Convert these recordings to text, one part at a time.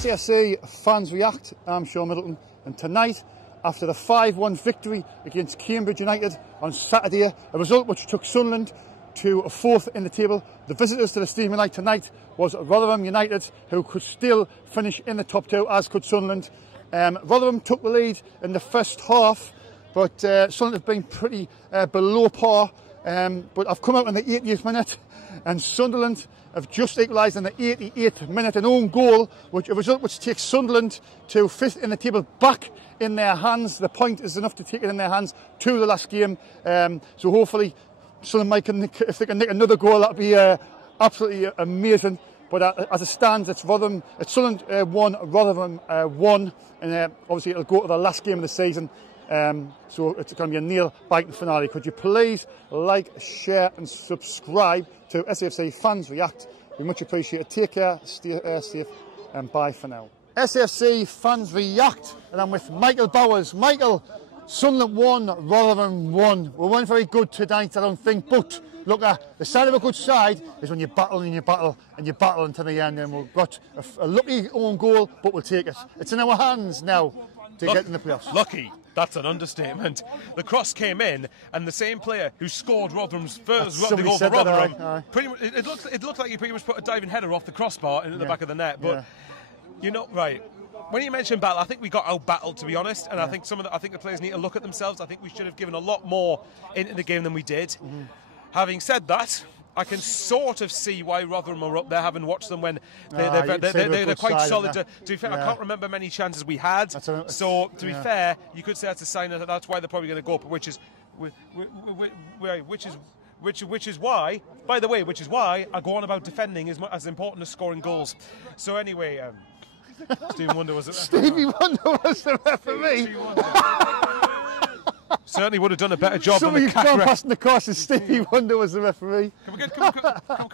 SAFC Fans React. I'm Shaun Middleton, and tonight, after the 5-1 victory against Cambridge United on Saturday, a result which took Sunderland to fourth in the table, the visitors to the Stadium Light tonight was Rotherham United, who could still finish in the top two, as could Sunderland. Rotherham took the lead in the first half, but Sunderland have been pretty below par. But I've come out in the 80th minute, and Sunderland have just equalised in the 88th minute, an own goal, a result which takes Sunderland to fifth in the table, back in their hands. The point is enough to take it in their hands to the last game. So hopefully Sunderland might, if they can nick another goal, that'd be absolutely amazing. But as it stands, it's Sunderland 1, Rotherham 1, and obviously it'll go to the last game of the season. So it's going to be a nail-biting finale. Could you please like, share and subscribe to SAFC Fans React? We much appreciate it. Take care, stay safe, and bye for now. SAFC Fans React, and I'm with Michael Bowers. Michael, Sunderland 1, Rotherham 1. We weren't very good tonight, I don't think, but look, the sign of a good side is when you battle and you battle and you battle until the end, and we've got a lucky own goal, but we'll take it. It's in our hands now to get in the playoffs. Lucky. That's an understatement. The cross came in, and the same player who scored Rotherham's first goal for Rotherham, pretty much, it looked like he pretty much put a diving header off the crossbar into the back of the net. But you know, right? When you mentioned battle, I think we got out-battled, to be honest, and I think the players need to look at themselves. I think we should have given a lot more into the game than we did. Having said that, I can sort of see why Rotherham are up there, having watched them when they're quite solid. To be fair, I can't remember many chances we had. So to be fair, you could say that's a sign that that's why they're probably going to go up. Which is why, by the way, I go on about defending is as important as scoring goals. So anyway, Stevie Wonder was the referee. Certainly would have done a better job than the Somebody's gone past the course and Stevie Wonder was the referee. Can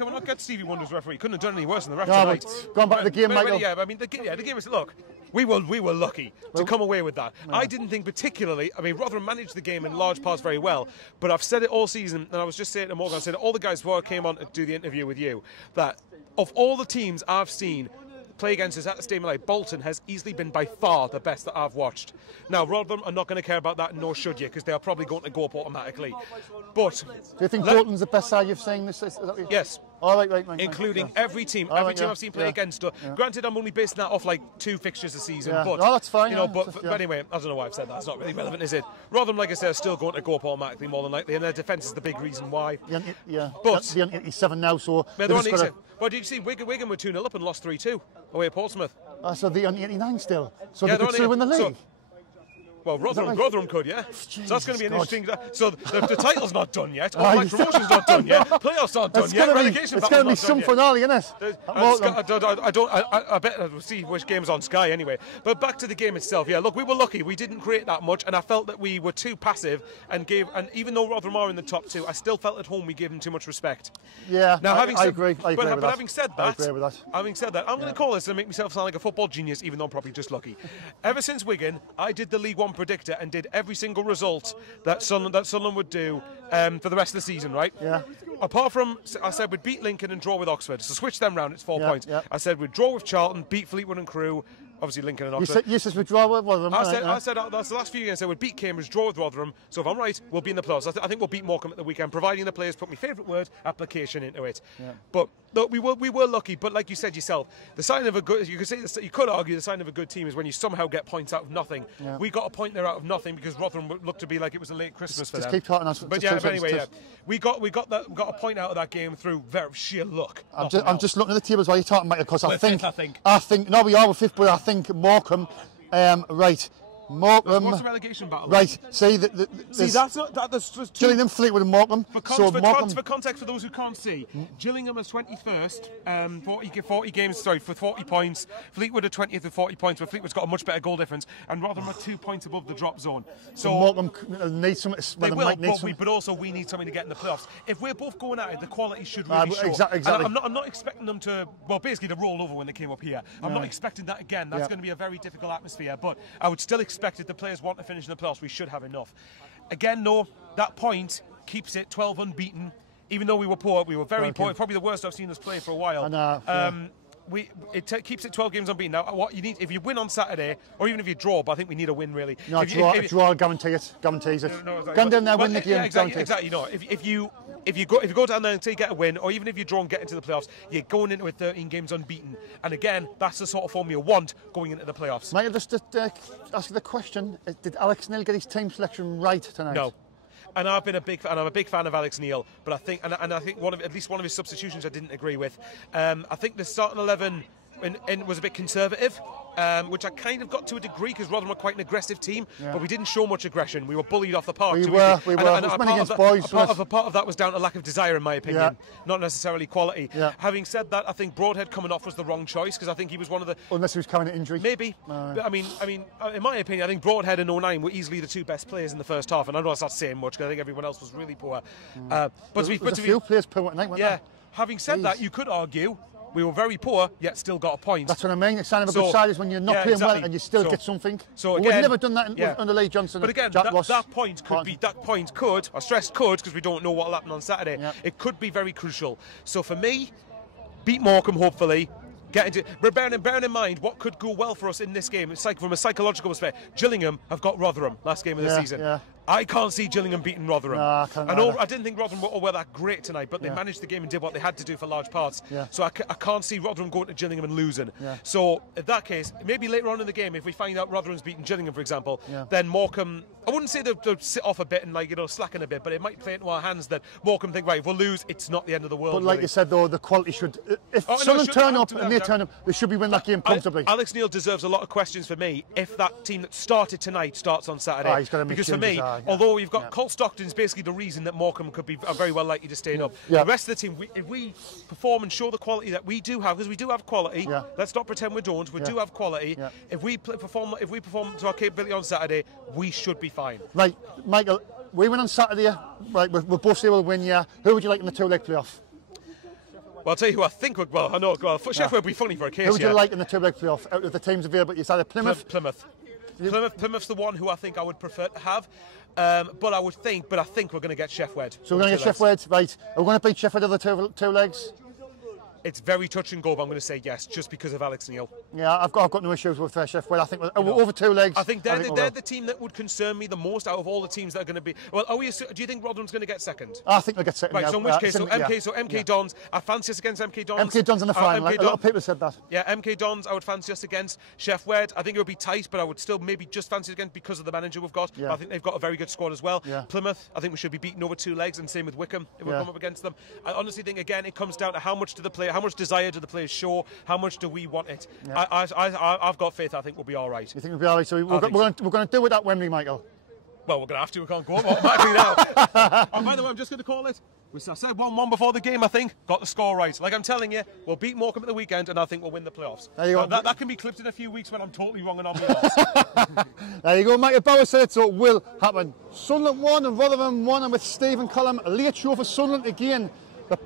we not get Stevie Wonder's referee? Couldn't have done any worse than the ref tonight. Going back to the game, Michael. Yeah, I mean, the game is, look, we were lucky to come away with that. Yeah. I didn't think particularly, I mean, Rotherham managed the game in large parts very well, but I've said it all season, and I was just saying to Morgan, I said to all the guys before I came on to do the interview with you, that of all the teams I've seen play against us at the Stadium Light, Bolton has easily been by far the best that I've watched. Now, Rotherham are not going to care about that, nor should you, because they are probably going to go up automatically. But do you think Bolton's the best side you've seen this season? Yes. Right. Including every team I've seen play against. Granted, I'm only basing that off like 2 fixtures a season. But no, that's fine. You know, but anyway, I don't know why I've said that. It's not really relevant, is it? Rotherham, like I said, are still going to go up automatically more than likely, and their defence is the big reason why. But they're on 87 now, so they're on 87. But did you see Wigan were 2-0 up and lost 3-2 away at Portsmouth? So they're on 89 still. So they could still win the league. Well, Rotherham could, yeah. So that's going to be an interesting. So the title's not done yet. Promotion's not done yet. Playoffs aren't done yet. Relegation battle's not done yet. It's going to be some finale, isn't it? I bet we'll see which game's on Sky anyway. But back to the game itself. Yeah, look, we were lucky. We didn't create that much, and I felt that we were too passive and even though Rotherham are in the top 2, I still felt at home we gave them too much respect. Yeah, now, I agree. But having said that, I'm going to call this and make myself sound like a football genius, even though I'm probably just lucky. Ever since Wigan, I did the League One predictor and did every single result that Sunderland would do for the rest of the season, right? Yeah. Apart from, I said we'd beat Lincoln and draw with Oxford. So switch them round, it's 4 points. Yeah. I said we'd draw with Charlton, beat Fleetwood and Crewe, obviously Lincoln and Oxford. You said we'd draw with Rotherham. I said that's the last few years. I said we'd beat Cambridge, draw with Rotherham. So if I'm right, we'll be in the playoffs. I think we'll beat Morecambe at the weekend, providing the players put my favourite word, application, into it. Yeah. But look, we were lucky. But like you said yourself, the sign of a good, you could argue the sign of a good team is when you somehow get points out of nothing. Yeah. We got a point there out of nothing because Rotherham looked to be like it was a late Christmas for them. Keep talking. But anyway, we got a point out of that game through very sheer luck. I'm just looking at the tables while you're talking, Michael, because I think no, we are with 5th, but I think Morecambe. Right. Morecambe. What's the relegation battle? Right. See, that's not. There's Gillingham, Fleetwood, and Morecambe. For context, for those who can't see, Gillingham is 21st, 40 games, for 40 points. Fleetwood are 20th with 40 points, but Fleetwood's got a much better goal difference, and Rotherham are 2 points above the drop zone. So Morecambe needs something. But also we need something to get in the playoffs. If we're both going at it, the quality should really show. Exactly. And I'm not expecting them to, basically to roll over when they came up here. I'm not expecting that again. That's going to be a very difficult atmosphere, but I would still expect if the players want to finish in the playoffs, we should have enough. Again, though, that point keeps it 12 unbeaten. Even though we were poor, we were very poor. Probably the worst I've seen us play for a while. keeps it 12 games unbeaten. Now, what you need, if you win on Saturday, or even if you draw, but I think we need a win really. No, draw guarantees it. No, exactly. Go down there, win the game. Yeah, exactly. No, if you go down there until you get a win, or even if you draw and get into the playoffs, you're going into it 13 games unbeaten. And again, that's the sort of form you want going into the playoffs. Michael, just to ask you the question: did Alex Neil get his team selection right tonight? No. And I'm a big fan of Alex Neil, but I think at least one of his substitutions I didn't agree with. I think the starting 11 was a bit conservative, which I kind of got to a degree because Rotherham were quite an aggressive team, but we didn't show much aggression. We were bullied off the park. We were. And part of that was down to lack of desire, in my opinion, not necessarily quality. Yeah. Having said that, I think Broadhead coming off was the wrong choice because I think he was one of the. Unless he was coming to injury. Maybe. But I mean, in my opinion, I think Broadhead and 09 were easily the two best players in the first half, and I know that's not saying much because I think everyone else was really poor. But a few players poor tonight, weren't there? Having said that, you could argue we were very poor, yet still got a point. That's what I mean. The sign of a good side is when you're not playing well and you still get something. So we've never done that under Lee Johnson. But again, that point could, I stressed could, because we don't know what will happen on Saturday. Yeah. It could be very crucial. So for me, beat Morecambe, hopefully. But bearing in mind what could go well for us in this game, it's like from a psychological perspective. Gillingham have got Rotherham last game of the season. Yeah. I can't see Gillingham beating Rotherham. I didn't think Rotherham were that great tonight, but they managed the game and did what they had to do for large parts. Yeah. So I can't see Rotherham going to Gillingham and losing. Yeah. So in that case, maybe later on in the game, if we find out Rotherham's beating Gillingham, for example, then Morecambe, I wouldn't say they'll sit off a bit and slacken a bit, but it might play into our hands that Morecambe think, right, if we'll lose, it's not the end of the world. But like you said, though, the quality should. If Sunderland turn up and they turn up, they should be winning that game comfortably. Alex Neil deserves a lot of questions for me if that team that started tonight starts on Saturday. Because for me, although we've got Colt Stockton's basically the reason that Morecambe are very well likely to stay up. The rest of the team, if we perform and show the quality that we do have, because we do have quality, let's not pretend we don't. We do have quality. If we perform to our capability on Saturday, we should be fine. Right, Michael, we win on Saturday. Right, we're both able to win. Who would you like in the two-leg playoff? Well, I'll tell you who I think would. Well, I know. Well, Sheffield would be funny for a case. Who would you like in the two-leg playoff out of the teams available? You said Plymouth. Plymouth's the one who I think I would prefer to have. But I think we're going to get Sheffield. So we're going to get Sheffield, right? Are we going to beat Sheffield over the two legs? It's very touch and go, but I'm going to say yes, just because of Alex Neil. Yeah, I've got no issues with Sheffield. I think over two legs. I think they're the team that would concern me the most out of all the teams that are going to be. Well, do you think Rotherham's going to get second? I think they'll get second. Right. So in which case, MK Dons, I fancy us against MK Dons. MK Dons in the final. A lot of people said that. Yeah, MK Dons, I would fancy us against Sheffield. I think it would be tight, but I would still maybe just fancy it again because of the manager we've got. Yeah. I think they've got a very good squad as well. Yeah. Plymouth, I think we should be beaten over two legs, and same with Wickham if we come up against them. I honestly think again it comes down to how much desire do the players show, how much do we want it. I've got faith. I think we'll be all right. You think we'll be all right? So we're going to do it at Wembley, Michael. Well, we're going to have to. We can't go automatically now. And by the way, I'm just going to call it. I said 1-1 before the game, I think. Got the score right. Like I'm telling you, we'll beat Morecambe at the weekend, and I think we'll win the playoffs. There you go. That can be clipped in a few weeks when I'm totally wrong and obvious. There you go. Michael Bauer said it, so it will happen. Sunderland 1 and Rotherham 1, and with Stephen Cullum, a late show for Sunderland again.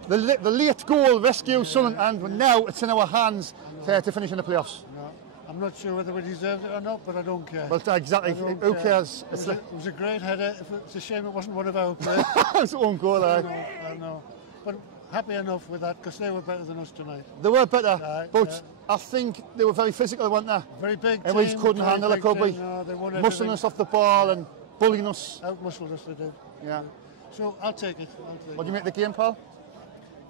The late goal rescue Sunderland, and now it's in our hands to finish in the playoffs. No, I'm not sure whether we deserved it or not, but I don't care. Well, exactly. Who cares? It was a great header. It's a shame it wasn't one of our players. It's own goal, I know. But happy enough with that because they were better than us tonight. They were better, but I think they were very physical, weren't they? Very big. And we just couldn't handle it, could we? No, they won muscling us off the ball and bullying us. Out-muscled us, they did. Yeah. So I'll take it. What do you make of the game, Paul?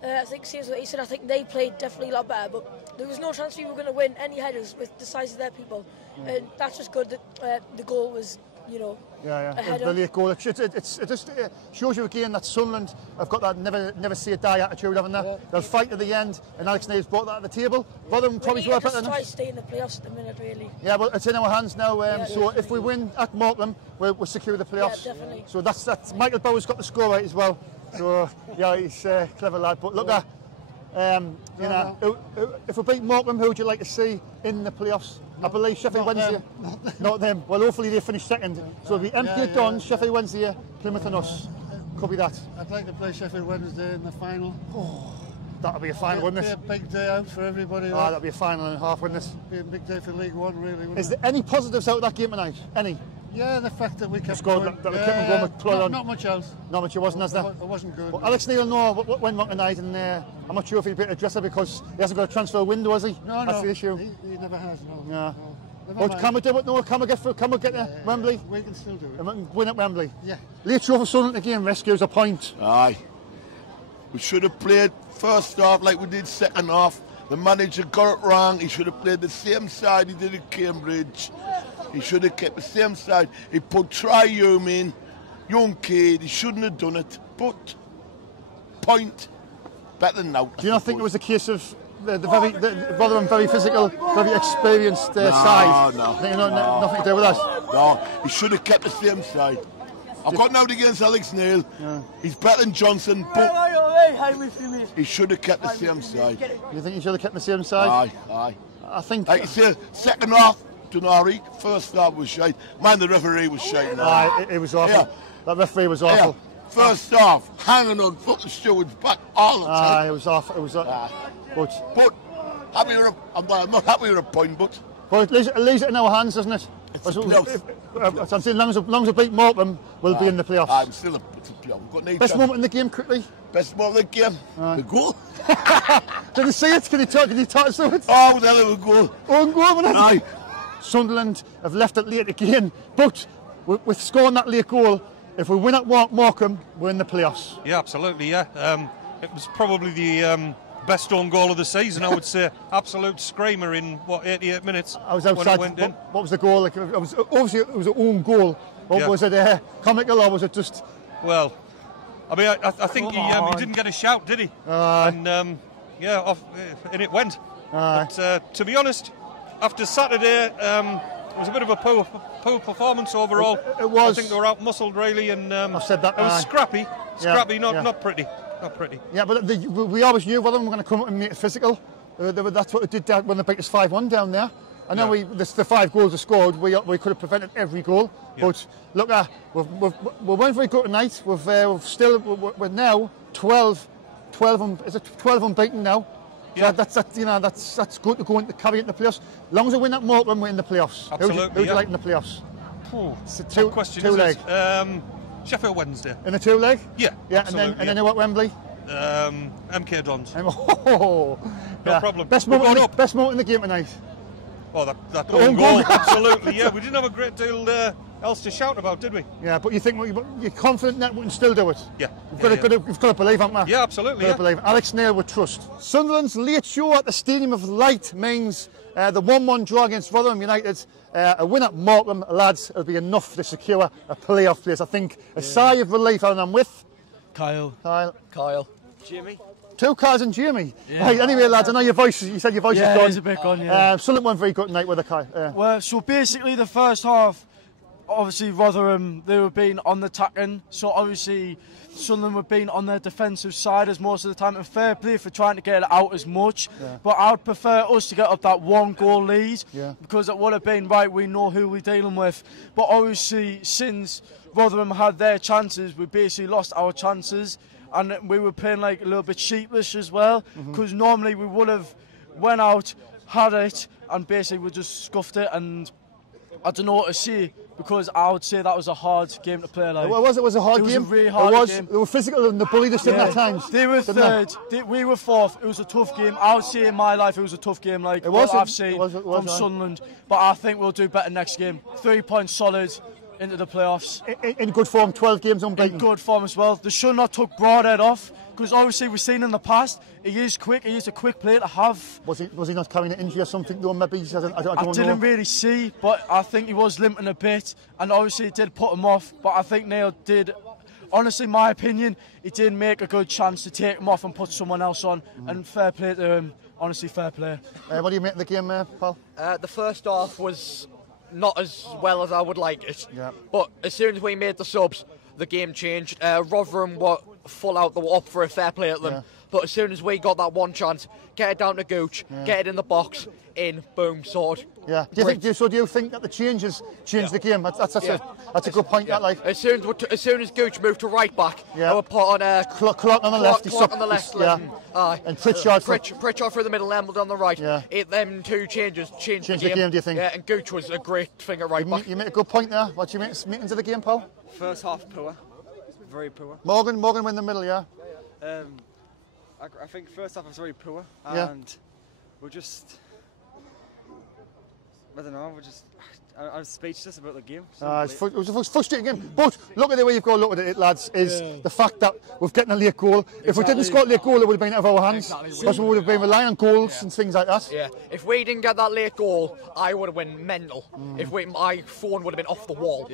I think same as what he said. I think they played definitely a lot better, but there was no chance we were going to win any headers with the size of their people, and that's just good that the goal was, a header. The late goal. It just shows you again that Sunderland have got that never say die attitude, haven't they? Yeah. They'll fight to the end, and Alex Neil's brought that to the table. Rotherham probably were better than us. Try to stay in the playoffs at the minute, really. Yeah, but it's in our hands now. So if we win at Morecambe, we'll secure the playoffs. Yeah, definitely. So that's Michael Bauer's got the score right as well. So yeah, he's a clever lad. But look at if we beat Morecambe, who would you like to see in the playoffs? I believe Sheffield Wednesday. Not them. Well, hopefully they finish second. So it'll be MK Dons, Sheffield Wednesday, Plymouth and us. Could be that. I'd like to play Sheffield Wednesday in the final. Oh, that'll be a final, wouldn't it? It'll be a big day out for everybody. That'll be a final and a half, wouldn't it? It'll be a big day for League One, really. Is there any positives out of that game tonight? Any? Yeah, the fact that we kept scored, going. that we kept going with plod on. Not much else. Not much it wasn't, as there? It wasn't good. Well, Alex Neil, no, what went wrong tonight, and I'm not sure if he'd be a dresser because he hasn't got a transfer window, has he? No, That's the issue. He never has, no. Yeah. No. But can we do it? No, can we get through? Can we get to Wembley? We can still do it. And we can win at Wembley? Yeah. Late show for Sunderland again rescues a point. Aye. We should have played first half like we did second half. The manager got it wrong. He should have played the same side he did at Cambridge. He should have kept the same side. He put Tri-Hume in, young kid. He shouldn't have done it. But point, better than now. Do you not think it was a case of the Rotherham very physical, very experienced side? No. I think nothing to do with that. No, he should have kept the same side. I've got nothing against Alex Neil. Yeah. He's better than Johnson, but he should have kept the same side. You think he should have kept the same side? Aye. I think. Like you say, second half, Dunari, first half was shite. Man, the referee was shite. Aye, it was awful. Yeah. That referee was awful. Yeah. First half, hanging on fucking Stewart's back all the time. Aye, it was awful. It was. But happy with I'm not happy with a point, but it leaves it in our hands, doesn't it? I'm saying, long as we beat Morecambe, we'll be in the playoffs. I'm still it's a playoff. Best moment in the game, quickly. Best moment in the game. The goal. Did you see it? Can you talk us through it? Oh, that was a goal. Own goal, wasn't it? Aye. Sunderland have left it late again, but with scoring that late goal, if we win at Morecambe, we're in the playoffs. Yeah, absolutely. Yeah, it was probably the best own goal of the season, I would say. Absolute screamer in 88 minutes. I was outside. When it went in. What was the goal? Like, obviously, it was an own goal. Was it comical or was it just? Well, I mean, I think he didn't get a shout, did he? And off, and it went. But to be honest, after Saturday, it was a bit of a poor performance overall. It was. I think they were out-muscled really, and I've said that. It was scrappy, not pretty. Not pretty. Yeah, but we always knew whether we were going to come up and make it physical. That's what they did when they beat us 5-1 down there. I know the 5 goals they scored, we could have prevented every goal. Yeah. But look, we weren't very good tonight. We're now 12 unbeaten now. Yeah. So that's good to go into carry it in the playoffs. As long as we win that Morecambe, we're in the playoffs. Absolutely. Who'd you like in the playoffs? It's a two leg. Sheffield Wednesday. In a 2-leg? Yeah. And then who at Wembley? MK Dons. No problem. Best moment in the game tonight. Oh, that own goal. Absolutely. Yeah, we didn't have a great deal else to shout about, did we? Yeah, but you think you're confident that we can still do it? Yeah. We've got to believe, haven't we? Yeah, absolutely. We've got to believe. Alex Neil would trust. Sunderland's late show at the Stadium of Light means the 1-1 draw against Rotherham United. A win at Morecambe, lads, will be enough to secure a playoff place. I think a sigh of relief, and I'm with Kyle. Jimmy. 2 Kyles and Jamie. Yeah. Right, anyway, lads, I know you said your voice is gone. Yeah, it's a bit gone, yeah. Sunderland weren't very good tonight with the Kyle. Well, so basically the first half, obviously Rotherham, they were being on the attacking, so obviously Sunderland were being on their defensive side as most of the time, and fair play for trying to get it out as much. Yeah. But I would prefer us to get up that 1-goal lead, because it would have been right, we know who we're dealing with. But obviously, since Rotherham had their chances, we basically lost our chances, and we were playing like a little bit sheepish as well, because normally we would have went out, had it, and basically we just scuffed it, and I don't know what to say, because I would say that was a hard game to play. Like. It was a hard game. It was a really hard game. They were physical and they bullied us in at times. They were third, we were fourth. It was a tough game. I would say in my life it was a tough game, like what I've seen from Sunderland. But I think we'll do better next game. 3 points solid into the playoffs. In good form, 12 games unbeaten. In good form as well. They should not took Broadhead off, because obviously we've seen in the past, he is quick, he is a quick player to have. Was he not carrying an injury or something though? Maybe I don't know. Didn't really see, but I think he was limping a bit, and obviously it did put him off, but I think Neil did, honestly my opinion, he did make a good chance to take him off and put someone else on, and fair play to him, honestly fair play. What do you make of the game, Paul? The first half was not as well as I would like it, but as soon as we made the subs, the game changed. Rotherham were full out. They were up for a fair play at them. Yeah. But as soon as we got that one chance, get it down to Gooch, get it in the box, in, boom, sword. Yeah. Do you think that the changes changed the game? That's a good point. Yeah. That like as soon as Gooch moved to right back, they were put on Clark on the left. Clark on the left. And Pritchard through the middle, Embleton on the right. Yeah. Them two changes changed the game. Do you think? Yeah, and Gooch was a great thing at right back. You made a good point there. What do you make into the game, Paul? First half poor, very poor. Morgan went in the middle, yeah. I think first half was very poor, and we're just. I don't know. I'm speechless about the game. It was a frustrating game. But look at the way you've got to look at it, lads, is the fact that we've getting a late goal. If we didn't score a late goal, it would have been out of our hands. Because we would have been relying on goals and things like that. Yeah, if we didn't get that late goal, I would have been mental. My phone would have been off the wall.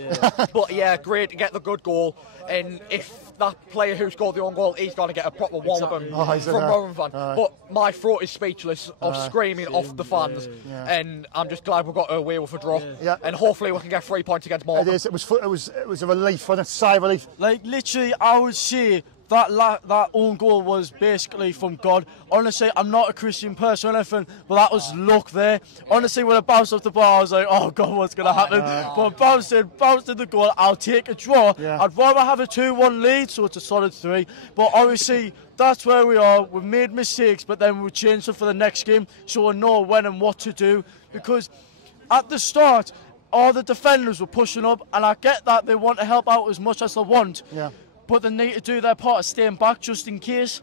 But yeah, great to get the good goal. And if that player who scored the own goal, he's going to get a proper walloping from Rotherham fan. But my throat is speechless of screaming off the fans. And I'm just glad we got away with a draw. And hopefully we can get 3 points against Middleton. It was a relief, and a sigh of relief. Like literally, I would say that own goal was basically from God. Honestly, I'm not a Christian person or anything, but that was luck there. Honestly, when I bounced off the ball, I was like, oh God, what's going to happen? But bounced in the goal, I'll take a draw. I'd rather have a 2-1 lead, so it's a solid 3. But obviously, that's where we are. We've made mistakes, but then we'll change them for the next game, so we know when and what to do. Because at the start, all the defenders were pushing up, and I get that they want to help out as much as they want. But they need to do their part of staying back just in case.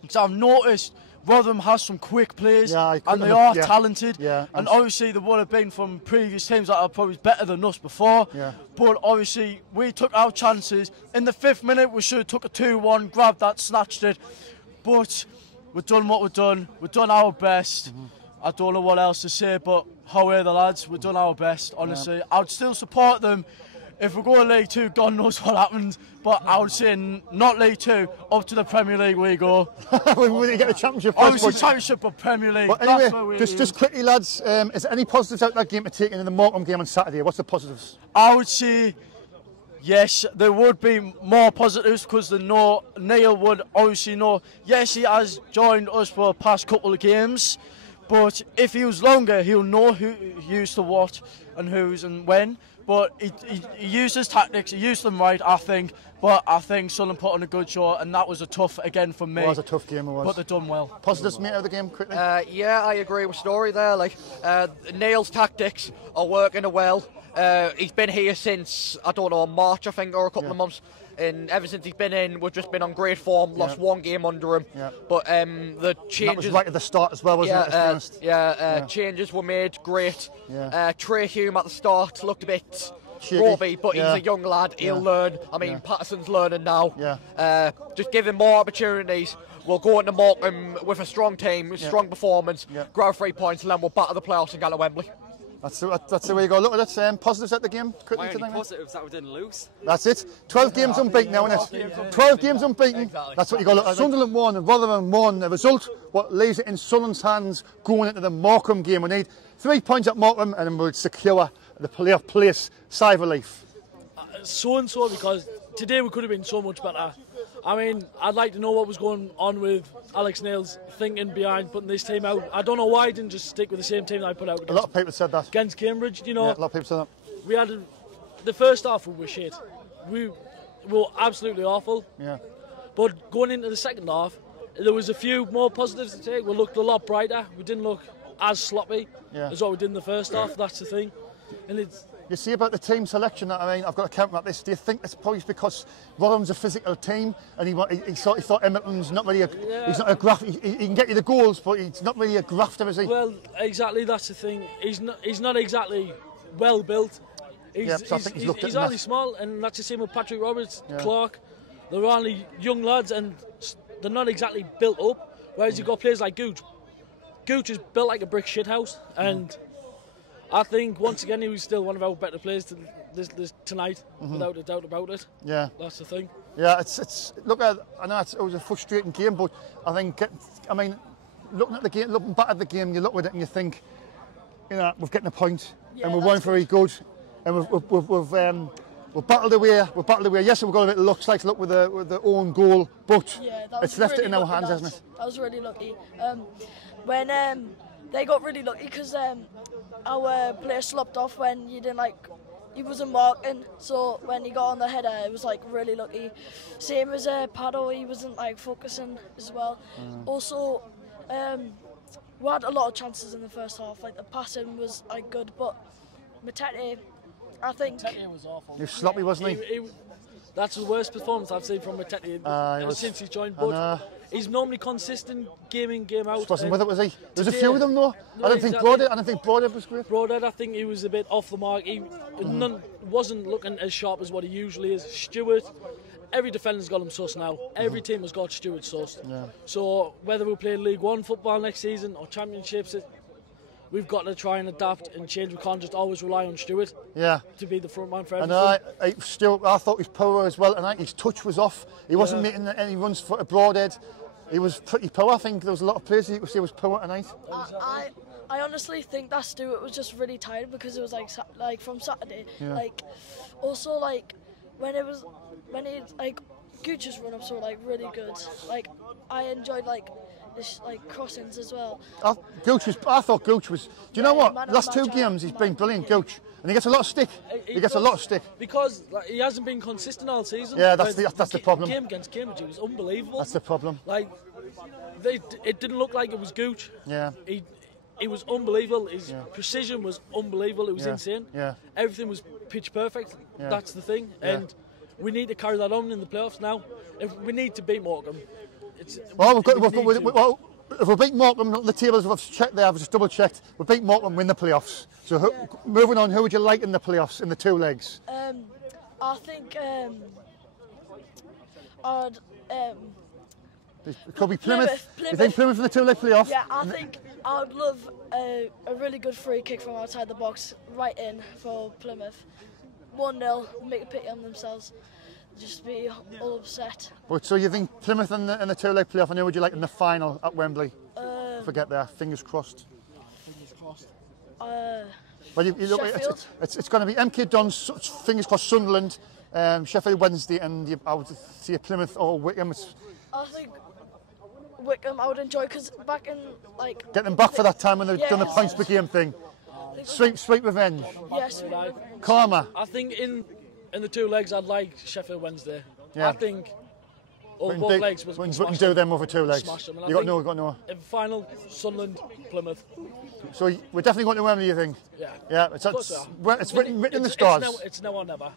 Because I've noticed Rotherham has some quick players and they are talented. And obviously they would have been from previous teams that are probably better than us before. But obviously we took our chances. In the 5th minute we should have took a 2-1, grabbed that, snatched it. But we've done what we've done. We've done our best. I don't know what else to say, but how are the lads? We've done our best, honestly. I'd still support them. If we go to League 2, God knows what happens. But I would say not League 2, up to the Premier League we go. We didn't get a championship. Obviously, championship or Premier League. But anyway, just quickly, lads, is there any positives out of that game to take in the Morecambe game on Saturday? What's the positives? I would say, yes, there would be more positives because Neil would obviously know. Yes, he has joined us for the past couple of games. But if he was longer, he'll know who used to what and who's and when. But he used his tactics, he used them right, I think. But I think Sunderland put on a good show, and that was a tough, again, for me. It was a tough game, it was. But they've done well. Positives, mate, out of the game, quickly? Yeah, I agree with Story there. Like, Neil's tactics are working well. He's been here since, I don't know, March, I think, or a couple of months. And ever since he's been in, we've just been on great form. Lost one game under him. But the changes... That was right at the start as well, wasn't it? Changes were made great. Trey Hume at the start looked a bit ropey, but he's a young lad. He'll learn. I mean, Patterson's learning now. Just give him more opportunities. We'll go into Morecambe with a strong team, strong performance, grab 3 points, and then we'll batter the playoffs and get to Wembley. That's the way you go. Look at it. Positives at the game. Quickly My only positives that we didn't lose. That's it. 12 games unbeaten now, isn't it? 12 games unbeaten. That's what you got to look at. Sunderland won and Rotherham won. The result, what leaves it in Sunderland's hands going into the Morecambe game. We need 3 points at Morecambe and then we'll secure the playoff place. Sigh of relief. So because today we could have been so much better. I mean, I'd like to know what was going on with Alex Neil's thinking behind putting this team out. I don't know why he didn't just stick with the same team that I put out. A lot of people said that. Against Cambridge, you know. Yeah, a lot of people said that. We had the first half we were shit. We were absolutely awful. But going into the second half, there was a few more positives to take. We looked a lot brighter. We didn't look as sloppy as what we did in the first half. That's the thing. And it's... You see about the team selection, I mean, I've got to counteract this. Do you think it's probably because Rotherham's a physical team and he thought Middleton's not really he's not a graft. He can get you the goals, but he's not really a grafter, is he? Well, exactly, that's the thing. He's not exactly well built. He's only small, and that's the same with Patrick Roberts, Clark. They're only young lads and they're not exactly built up. Whereas you've got players like Gooch. Gooch is built like a brick shithouse, and I think once again he was still one of our better players tonight, without a doubt about it. Yeah, that's the thing. Yeah, it's look at. I know it was a frustrating game, but I think looking at the game, looking back at the game, you look at it and you think, you know, we're getting a point, and we're one very good, and we've We'll battle away. Yes, we've got a bit of luck, slight luck with the own goal, but it's left it in our hands, hasn't it? That was really lucky. When they got really lucky because our player slopped off when he wasn't marking, so when he got on the header, it was really lucky. Same as Pado, he wasn't focusing as well. Also, we had a lot of chances in the first half. The passing was good, but Matete, I think Matete was awful. He was sloppy, wasn't he? That's the worst performance I've seen from Matete since he's joined. But he's normally consistent, game in, game out. Just wasn't with it, was he? There's a few of them though. I don't think Broadhead was great. Broadhead, I think he was a bit off the mark. He wasn't looking as sharp as what he usually is. Stewart, every defender's got him sussed now. Every team has got Stewart sussed. Yeah. So whether we play League One football next season or Championships, we've got to try and adapt and change. We can't just always rely on Stewart to be the front man for everything. Stewart, I thought his power as well tonight. His touch was off. He wasn't making any runs for a Broadhead. He was pretty poor. I think there was a lot of players you could see was poor tonight. I honestly think that Stewart was just really tired because it was from Saturday. Yeah. Also when he Gooch's run ups were really good. I enjoyed this crossings as well. I thought Gooch was. Do you know what? Last two games he's been brilliant, Gooch, and he gets a lot of stick. He gets a lot of stick because he hasn't been consistent all season. Yeah, that's the problem. Game against Cambridge, he was unbelievable. That's the problem. It didn't look like it was Gooch. Yeah. He was unbelievable. His precision was unbelievable. It was insane. Yeah. Everything was pitch perfect. Yeah. That's the thing, and we need to carry that on in the playoffs now. If we need to beat Morecambe. If we beat Morecambe, the tables I've checked there, I've just double checked. We beat Morecambe, win the playoffs. So moving on, who would you like in the playoffs in the two legs? I think I'd. It could be Plymouth. You think Plymouth in the two leg playoff? Yeah, I think I'd love a really good free kick from outside the box, right in for Plymouth. 1-0, make a pity on themselves. Just be all upset. But so you think Plymouth in the two leg playoff, and who would you like in the final at Wembley? Forget there, fingers crossed. Fingers crossed. Well, you look, it's going to be MK Dons, fingers crossed, Sunderland, Sheffield Wednesday, and I would see a Plymouth or Wickham. I think Wickham I would enjoy because back in get them back for that time when they've done the points per game thing. Sweet revenge. Yes. Karma. I think in the two legs I'd like Sheffield Wednesday. Yeah. I think both legs was wouldn't do them over two legs. You got no. In final, Sunderland, Plymouth. So we're definitely going to Wembley, you think? Yeah. Yeah. It's written in the stars. It's now or never.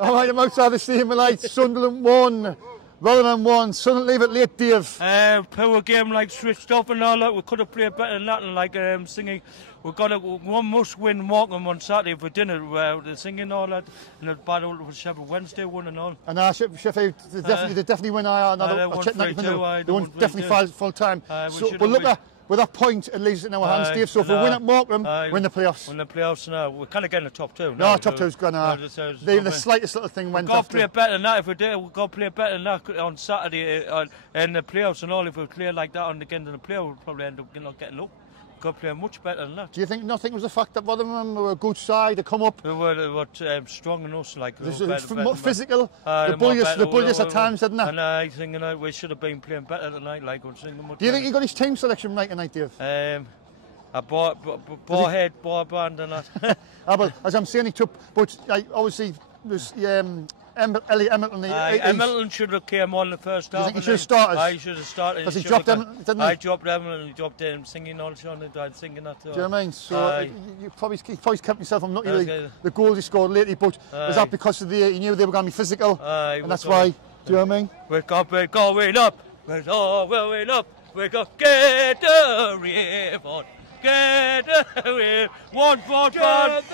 All right, I'm outside the stadium lights. Sunderland 1. Rotherham 1, Sunderland leave it late, Dave. Power game, switched off and all that. We could have played better than that, and singing. One must win Morecambe on Saturday if we didn't. The singing all that, and the battle was Sheffield Wednesday one and all. And Sheffield, they definitely win. They won definitely full time. But look with that point, it leaves it in our hands, Dave. So if we win at Morecambe, win the playoffs. Win the playoffs now. We're kind of getting the top two. No, top two's gone. The slightest little thing went. We've got to play better than that. If we did, we've got to play better than that on Saturday in the playoffs and all. If we play like that on the end of the playoffs, we'll probably end up not getting up. Got to play much better than that. Do you think nothing was the fact that Rotherham were a good side to come up? They were strong enough, physical. The bullies at times, didn't they? And I think we should have been playing better tonight. Do you think he got his team selection right tonight, Dave? A ball head, ball band, and that. Well, as I'm saying, he took. But obviously, there's Elliot Middleton. Middleton should have came on the first half. You think he should have started? I should have started. Because he dropped him, didn't he? I dropped him and he dropped him singing all Shaun and died singing that too. Do you know what I mean? So you probably kept yourself from not really the goals he scored lately, but was that because of he knew they were going to be physical, and that's why? Do you know what I mean? We're going up. We're going up. We're going to get the river. Get the river. One for the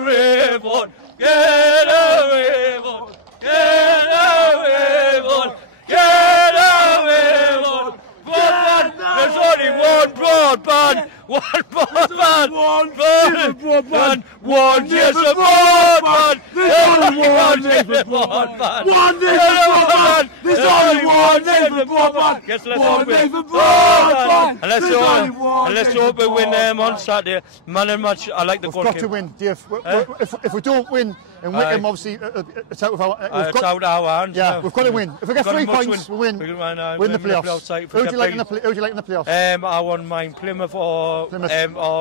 river. Get the river. Get away, one! Get away, one! There's only one broadband! One broadband! One different broadband! There's only one different broadband! One different broadband! There's only one different broadband! One different broadband! And let's hope we win them on Saturday. Man and match, I like the goalkeeper. We've got to win, Dave. If we don't win And Wickham, obviously, it's out of our hands. It's out of our hands. Yeah, we've got to win. If we get 3 points, we win. Win the playoffs. Who do you like in the playoffs? I wouldn't mind Plymouth or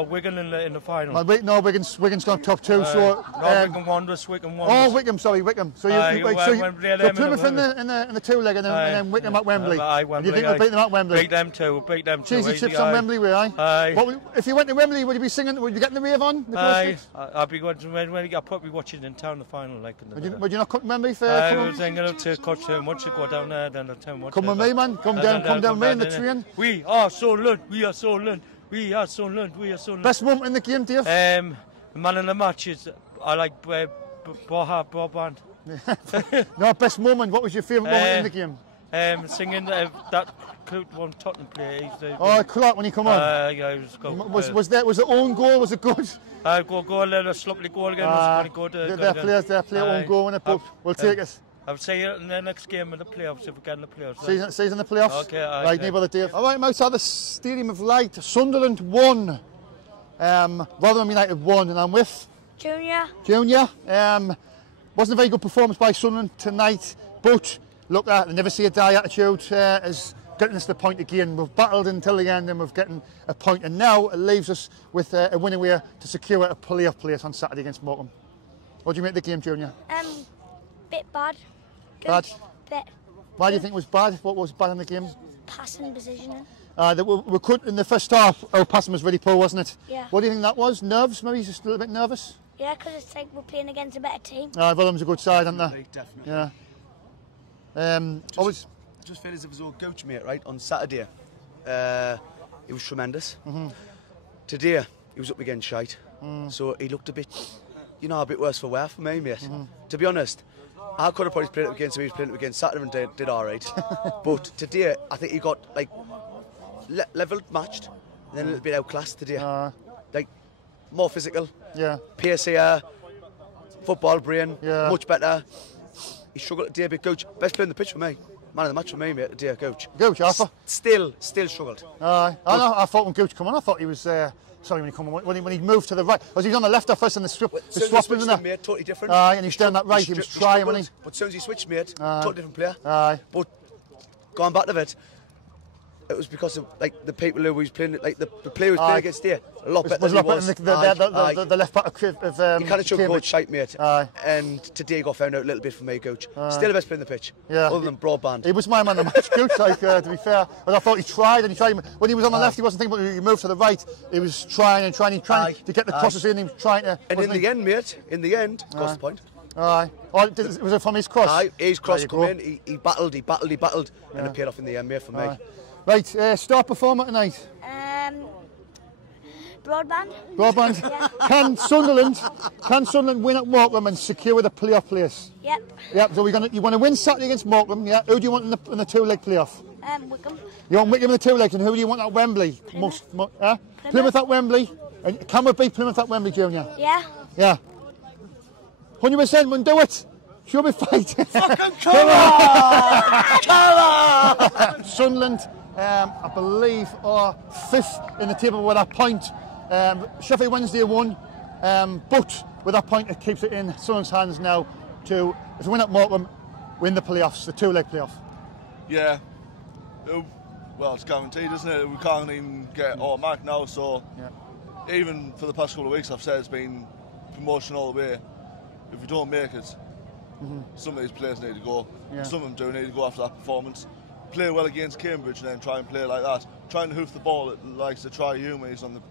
Wigan in the final. No, Wigan's gone top 2. So Wigan Wanderers, Wigan Wanderers. Oh, Wickham. So Plymouth in the 2-leg and then Wickham at Wembley. You think we'll beat them at Wembley? Beat them too. Cheesy chips on Wembley, will I? Aye. If you went to Wembley, would you be singing? Would you get the rave on? Aye. I'd be going to Wembley. I'd probably watching in town the final. Would you not come to Wembley for? I was thinking to coach too much to go down there. Then come with me, man. Come down me in the train. We are Sunderland. We are Sunderland. We are Sunderland. We are Sunderland. Best moment in the game, Dave? The man in the match is I like Broadband. No, best moment. What was your favourite moment in the game? Singing that one Tottenham player. Clark when he come on. Yeah, he was good. Was the own goal? Was it good? Go a little sloppy goal again. Was good. Their player own goal in it, but we'll take it. I'll say it in the next game in the playoffs if we get in the playoffs. Season the playoffs. Okay. Right, neighbour Dave. All right, I'm outside the Stadium of Light. Sunderland 1, Rotherham United 1, and I'm with Junior. Wasn't a very good performance by Sunderland tonight, but look at the never see a die attitude is getting us to the point again. We've battled until the end and we've gotten a point, and now it leaves us with a winning way to secure a playoff place on Saturday against Morecambe. What do you make of the game, Junior? Bit bad. Bad? Bit. Why do you think it was bad? What was bad in the game? Passing positioning. We could in the first half. Our passing was really poor, wasn't it? Yeah. What do you think that was? Nerves? Maybe just a little bit nervous. Yeah, because it's like we're playing against a better team. Rotherham's a good side, aren't they? Definitely. Yeah. Just feel as if it was all coach mate, right? On Saturday, he was tremendous. Today, he was up against shite. So he looked a bit worse for wear for me, mate. To be honest, I could have probably played it against him. He was playing it against Saturday and did all right. But today, I think he got like levelled, matched, and then a little bit outclassed today. Like more physical. Yeah. Pace here, football brain, much better. He struggled today, but coach, best player on the pitch for me. Man of the match for me, mate, today, coach. Gooch, Arthur? Still struggled. I thought when Gooch come on, I thought he was... Sorry, when he come on, when he moved to the right, was he on the left at first and the swapping in there? Mate, totally different. And he's down that right, he was trying, wasn't he? But as soon as he switched, mate, totally different player. But going back to it, it was because of like the people who was playing, like the player who was playing against here, a lot better than he was. The left back of you can't choke coach shite, mate. And today got found out a little bit for me, coach. Still the best player in the pitch, other than Broadband. He was my man of the match, coach. Like to be fair, but I thought he tried. When he was on the left, he wasn't thinking. But he moved to the right. He was trying to get the crosses in. He was trying to. And in the end, mate, got the point. Was it from his cross? His cross come in. He battled, and it paid off in the end, mate, for me. Right, star performer tonight. Broadband. Yeah. Can Sunderland win at Morecambe and secure the playoff place? Yep. So you want to win Saturday against Morecambe? Yeah. Who do you want in the 2-leg playoff? Wickham. You want Wickham in the 2 legs, and who do you want at Wembley? Plymouth at Wembley. And can we beat Plymouth at Wembley, Junior? Yeah. Yeah. 100%. We'll do it. Should we fight? Fucking come on! Come on! Sunderland, I believe, are 5th in the table with that point. Sheffield Wednesday won, but with that point, it keeps it in Sunderland's hands now to, if we win at Morecambe, win the playoffs, the 2-leg playoff. Yeah. Well, it's guaranteed, isn't it? We can't even get automatic now, so even for the past couple of weeks, I've said it's been promotion all the way. If we don't make it, some of these players need to go. Some of them do need to go after that performance. Play well against Cambridge and then try and play like that. Trying to hoof the ball, it likes to try Humays on the.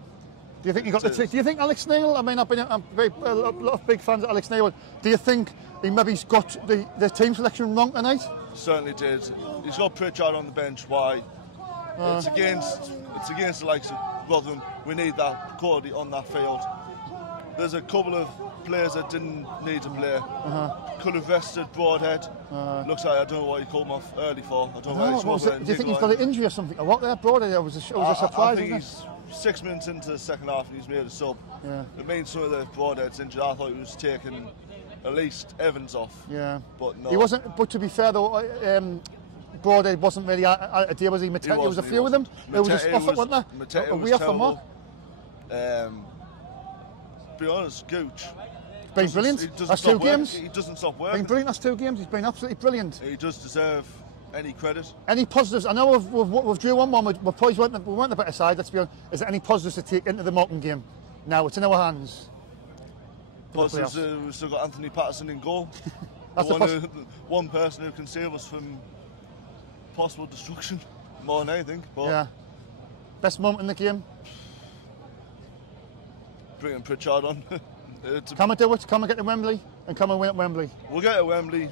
Do you think do you think Alex Neil? I mean, I'm a lot of big fans of Alex Neil. Do you think he maybe's got the team selection wrong tonight? Certainly did. He's got Pritchard on the bench. Why? It's against the likes of Rotherham. We need that quality on that field. There's a couple of players that didn't need to play. Could have rested Broadhead. Looks like I don't know what he called him off early for. I don't know what he's do you think he's got an injury or something? Or what there, Broadhead? It was a surprise. I think he's 6 minutes into the second half and he's made a sub. It means some of the Broadhead's injured. I thought he was taking at least Evans off. But no. He wasn't. But to be fair though, Broadhead wasn't really a deal, was he? Matete was a few of them. It was just off it, wasn't there? Matete was terrible. To be honest, Gooch, been brilliant. That's 2 games. He doesn't stop working. Been brilliant. That's 2 games. He's been absolutely brilliant. He does deserve any credit. Any positives? I know we've drew 1-1. We probably weren't the better side. Let's be honest. Is there any positives to take into the Morecambe game? Now it's in our hands. Positives. We've still got Anthony Patterson in goal. That's one person who can save us from possible destruction more than anything. But yeah. Best moment in the game? Bringing Pritchard on. Can we do it? Can we get to Wembley? And can we win at Wembley? We'll get to Wembley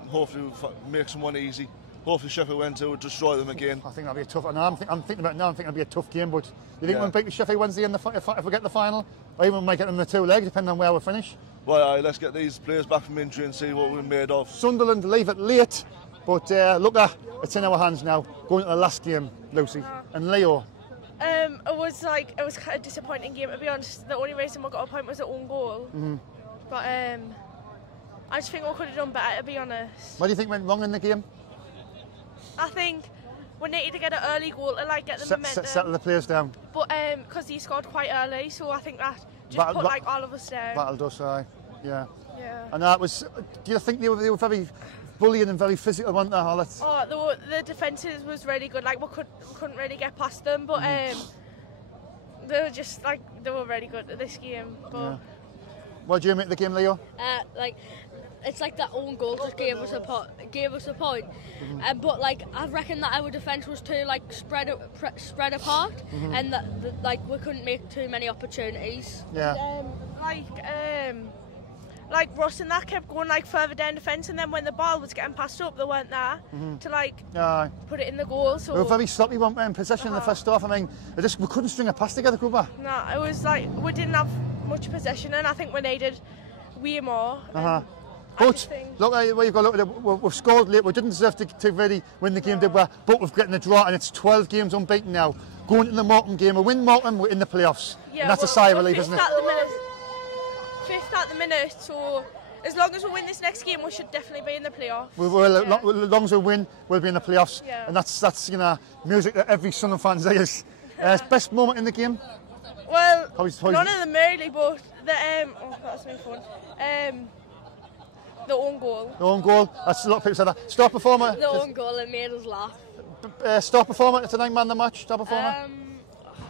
and hopefully we'll make someone easy. Hopefully Sheffield Wednesday will destroy them again. I think that'll be a tough. I'm thinking about it now. I think it'll be a tough game. But you think we'll beat Sheffield Wednesday in if we get the final, or even we might get them in the 2 legs, depending on where we finish. Well, let's get these players back from injury and see what we're made of. Sunderland leave it late, but look, it's in our hands now. Going to the last game, Lucy and Leo. It was kind of disappointing game, to be honest. The only reason we got a point was the own goal. But I just think we could have done better, to be honest. What do you think went wrong in the game? I think we needed to get an early goal to get the momentum. Settle the players down. But because he scored quite early, so I think that just put all of us down. Battled us, yeah. Yeah. And that was. Do you think they were very bullying and very physical, weren't they? The defences was really good. We couldn't really get past them, but they were just they were really good at this game. But yeah. What do you make of the game, Leo? It's like that own goal just gave us a point. But I reckon that our defence was too spread apart, and that we couldn't make too many opportunities. Yeah. Ross and that kept going further down the fence, and then when the ball was getting passed up, they weren't there to put it in the goal. So we were very sloppy, weren't we, in possession in the first half. I mean, we couldn't string a pass together, could we? No, it was we didn't have much possession, and I think we needed way more. But look, we've got we've scored late. We didn't deserve to really win the game, did we? But we've gotten a draw, and it's 12 games unbeaten now. Going to the Morecambe game, we win Morecambe, we're in the playoffs. Yeah, and that's a sigh of relief, isn't it? Fifth at the minute, so as long as we win this next game, we should definitely be in the playoffs. As long as we win, we'll be in the playoffs. Yeah. And that's music that every Sunderland fan says. Best moment in the game? Well, none of them really, but that's my phone. The own goal. The own goal. That's a lot of people say that. Star performer. The own goal, it made us laugh. Star performer tonight, man of the match. Star performer.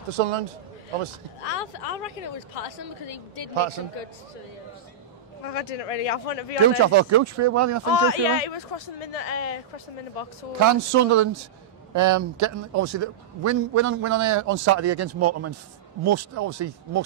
For Sunderland, obviously. I reckon it was Patterson because he did make some good saves. I didn't really have one, to be honest. Gooch, I thought Gooch played well. He was crossing them in the box. So. Can Sunderland getting obviously win on Saturday against Morecambe, and most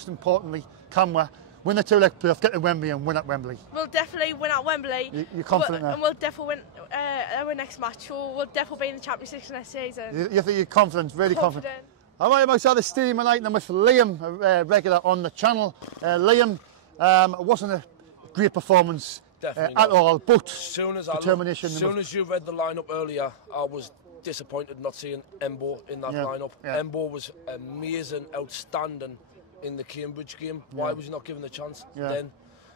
importantly, can we win the 2 leg playoff, get to Wembley and win at Wembley? We'll definitely win at Wembley. You're confident now? And we'll definitely win our next match. So we'll definitely be in the Champions League next season. You think you're confident, really confident? All right, I'm outside the stadium tonight, and I'm with Liam, a regular on the channel. Liam, it wasn't a great performance at all, but determination. As soon as you read the lineup earlier, I was disappointed not seeing Embo in that lineup. Yeah. Embo was amazing, outstanding in the Cambridge game. Why was he not given the chance then?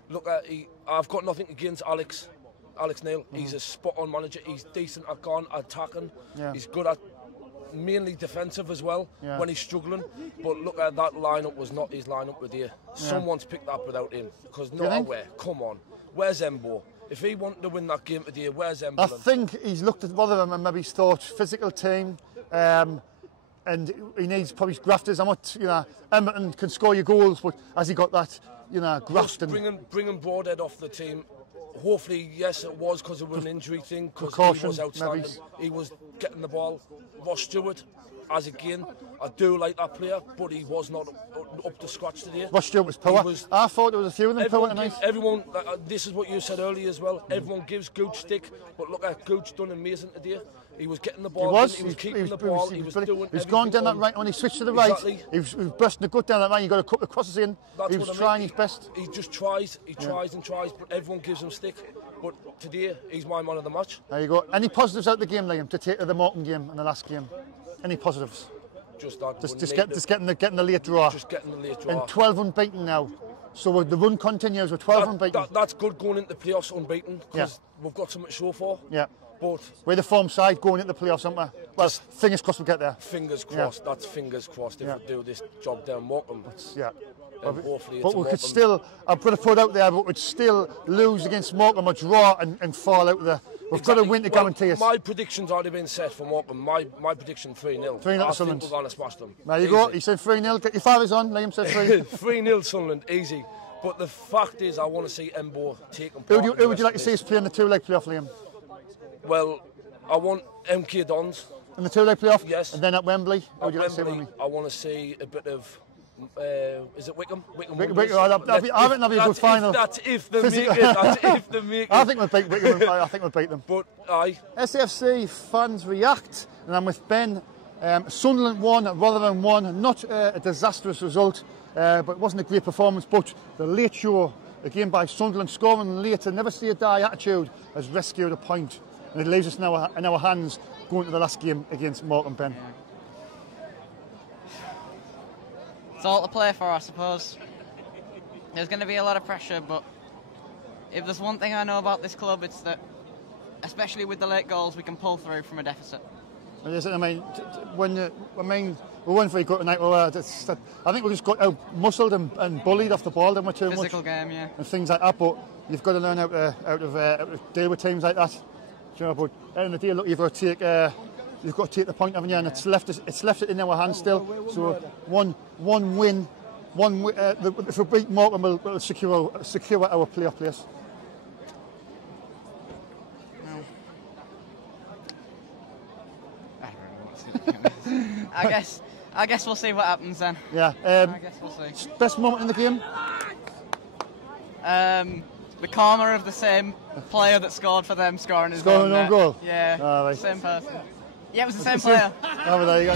Look, I've got nothing against Alex Neil. He's a spot-on manager. He's decent at attacking. He's good at mainly defensive as well when he's struggling. But look at that lineup was not his lineup with you. Someone's picked that up without him. Because nowhere. Come on. Where's Embo? If he wanted to win that game today, where's Embo? I think he's looked at Rotherham and maybe thought physical team, and he needs probably grafters. I'm not, Middleton can score your goals, but has he got that, graft? And bringing Broadhead off the team. Hopefully, yes, it was because of an injury thing. Because he was outstanding. Maybe. He was getting the ball. Ross Stewart, as again, I do like that player, but he was not up to scratch today. Ross Stewart was poor. I thought there was a few of them poor tonight. Everyone, this is what you said earlier as well. Everyone gives Gooch stick, but look at Gooch done amazing today. He was getting the ball. He was keeping the ball. He was doing. He's gone down that right when he switched to the right. He was bursting the gut down that right. He got a couple of crosses in. He was trying his best. He just tries. He tries and tries, but everyone gives him stick. But today, he's my man of the match. There you go. Any positives out the game, Liam, to take to the Morecambe game and the last game? Any positives? Just that. Just getting the late draw. Just getting the late draw. And 12 unbeaten now. So the run continues with 12 unbeaten. That's good going into the playoffs unbeaten because we've got something to show for. Yeah. But we're the form side going into the playoffs, aren't we? Well, fingers crossed we'll get there. Fingers crossed. That's fingers crossed if we do this job down Morecambe. Yeah. and hopefully but it's we Morecambe. could still, I've got to put out there, but we'd still lose against Morecambe or draw and fall out there. We've got to win to guarantee us. My prediction's already been set for Morecambe. My prediction 3-0. 3-0 I think Sunderland. we're going to smash them. There you go. He said 3-0. Get your fathers on. Liam said 3. 3-0 Sunderland, easy. But the fact is, I want to see Embo taking part. Who would you like to see us play in the two-leg playoff, Liam? Well, I want MK Dons. In the two-leg playoff? Yes. And then at Wembley? Who would you like to see Wembley, Wembley? I want to see a bit of. Is it Wickham? Wickham. I think that'll be a good final. That's if they make it. That's if they make it. I think we'll beat Wickham. I think we'll beat them. But aye. SFC fans react, and I'm with Ben. Sunderland won, Rotherham won. Not a disastrous result, but it wasn't a great performance. But the late show, again by Sunderland, scoring late, a never say die attitude, has rescued a point, and it leaves us in our hands going to the last game against Morecambe, Ben. It's all to play for, I suppose. There's going to be a lot of pressure, but if there's one thing I know about this club, it's that, especially with the late goals, we can pull through from a deficit. I mean, we weren't very good tonight. I think we just got out muscled and bullied off the ball, didn't we, too much? Physical game, yeah. And things like that, but you've got to learn how to deal with teams like that. You know, but at the end of the day, look, you've got to take the point, haven't you? And it's left it in our hands still. So one win, if we beat Morecambe, we'll secure our playoff place. I guess we'll see what happens then. Yeah. I guess we'll see. Best moment in the game? The corner of the same player that scored for them scoring his own net. goal. Yeah. Oh, right. Same person. Yeah, it was the same player. Oh, well, there you go.